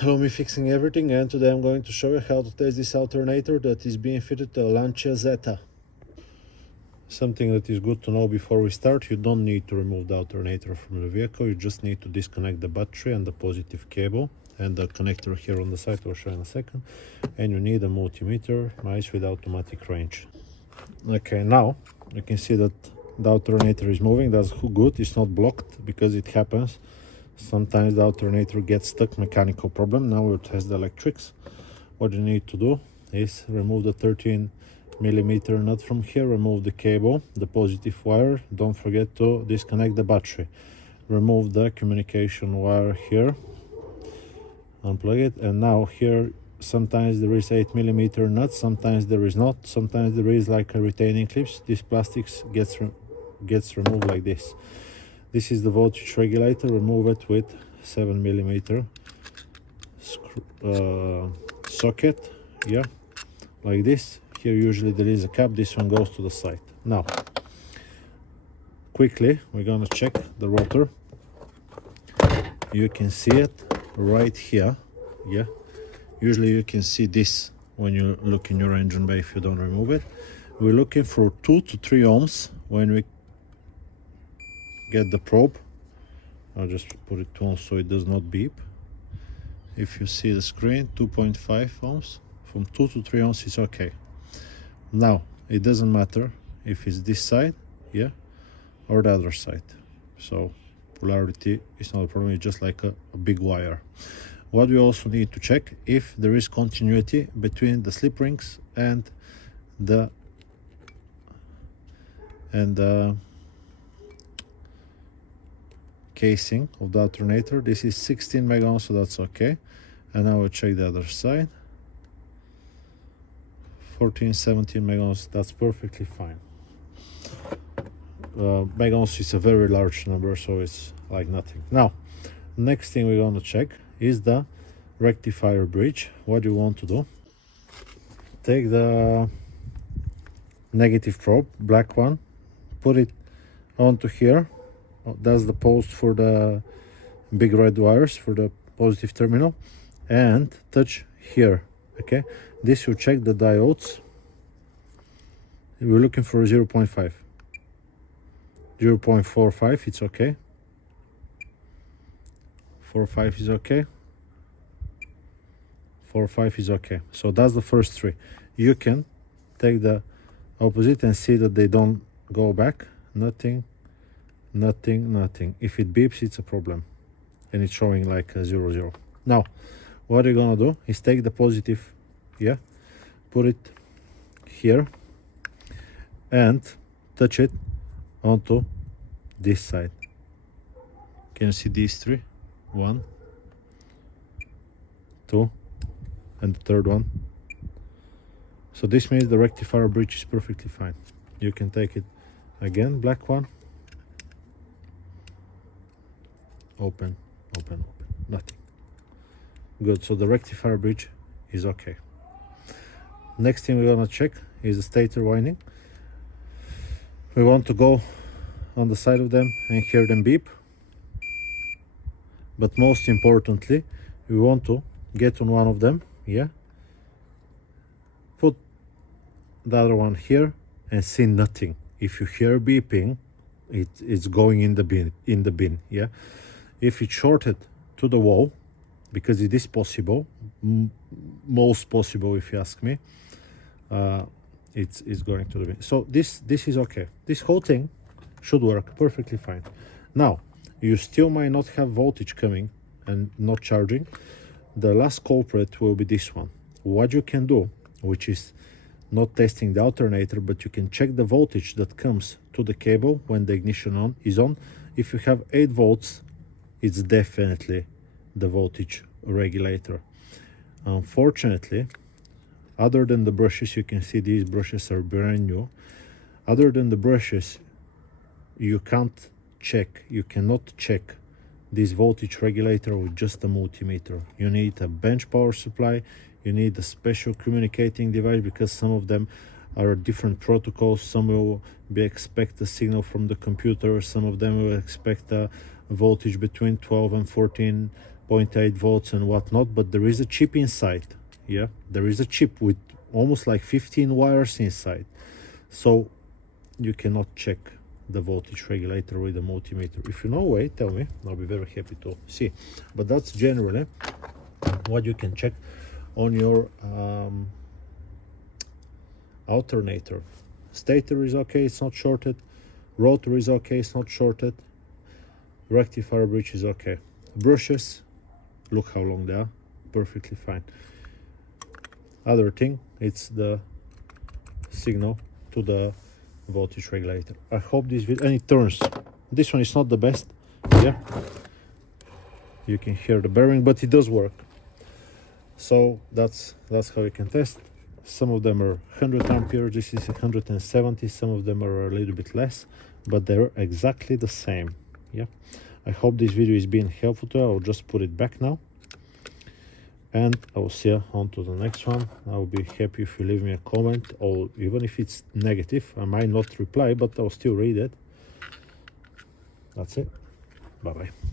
Hello, me fixing everything, and today I'm going to show you how to test this alternator that is being fitted to a Lancia Zeta. Something that is good to know before we start: you don't need to remove the alternator from the vehicle, you just need to disconnect the battery and the positive cable and the connector here on the side, I'll show you in a second. And you need a multimeter, nice with automatic range. Okay, now you can see that the alternator is moving. That's good, it's not blocked, because it happens. Sometimes the alternator gets stuck, mechanical problem. Now we'll test the electrics. What you need to do is remove the 13mm nut from here, remove the cable, the positive wire. Don't forget to disconnect the battery. Remove the communication wire here, unplug it, and now here sometimes there is 8mm nut, sometimes there is not, sometimes there is like a retaining clips. This plastics gets removed like this. This is the voltage regulator. Remove it with 7mm socket, yeah, like this. Here usually there is a cap, this one goes to the side. Now quickly we're gonna check the rotor. You can see it right here, yeah. Usually you can see this when you look in your engine bay if you don't remove it. We're looking for 2 to 3 ohms when we get the probe. I'll just put it on so it does not beep. If you see the screen, 2.5 ohms. From 2 to 3 ohms is okay. Now it doesn't matter if it's this side, yeah, or the other side. So polarity is not a problem, it's just like a big wire. What we also need to check if there is continuity between the slip rings and the casing of the alternator. This is 16 mega ohms, so that's okay. And now we'll check the other side. 14, 17 mega ohms, that's perfectly fine. Mega ohms is a very large number, so it's like nothing. Now, next thing we're going to check is the rectifier bridge. What you want to do: take the negative probe, black one, put it onto here. That's the post for the big red wires for the positive terminal, and touch here. Okay, this will check the diodes. We're looking for 0.5, 0.45, it's okay. 4.5 is okay. 4.5 is okay. So that's the first three. You can take the opposite and see that they don't go back. Nothing, nothing, nothing. If it beeps, it's a problem, and it's showing like a 0, 0. Now what you're gonna do is take the positive, yeah, put it here and touch it onto this side. Can you see these three? 1, 2, and the third one. So this means the rectifier bridge is perfectly fine. You can take it again, black one, open, open, open, nothing. Good, so the rectifier bridge is okay. Next thing we're gonna check is the stator winding. We want to go on the side of them and hear them beep. But most importantly, we want to get on one of them, yeah, put the other one here and see nothing. If you hear beeping, it's going in the bin, yeah. If it's shorted to the wall, because it is possible, most possible if you ask me, it's going to the bin. So this is okay. This whole thing should work perfectly fine. Now you still might not have voltage coming and not charging. The last culprit will be this one. What you can do, which is not testing the alternator, but you can check the voltage that comes to the cable when the ignition is on. If you have 8 volts, it's definitely the voltage regulator. Unfortunately, other than the brushes, you can see these brushes are brand new. Other than the brushes, you can't check, you cannot check this voltage regulator with just a multimeter. You need a bench power supply, you need a special communicating device, because some of them are different protocols. Some will expect a signal from the computer, some of them will expect a voltage between 12 and 14 0.8 volts and whatnot, but there is a chip inside. Yeah, there is a chip with almost like 15 wires inside, so you cannot check the voltage regulator with a multimeter. If you know a way, tell me, I'll be very happy to see. But that's generally what you can check on your alternator. Stator is okay, it's not shorted. Rotor is okay, it's not shorted. Rectifier bridge is okay. Brushes, look how long they are, perfectly fine. Other thing, it's the signal to the voltage regulator. I hope this video, and it turns. This one is not the best. Yeah, you can hear the bearing, but it does work. So that's how you can test. Some of them are 100 amperes, this is 170, some of them are a little bit less, but they're exactly the same. Yeah, I hope this video is being helpful to you. I'll just put it back now, and I will see you on to the next one. I will be happy if you leave me a comment, or even if it's negative, I might not reply, but I'll still read it. That's it. Bye bye.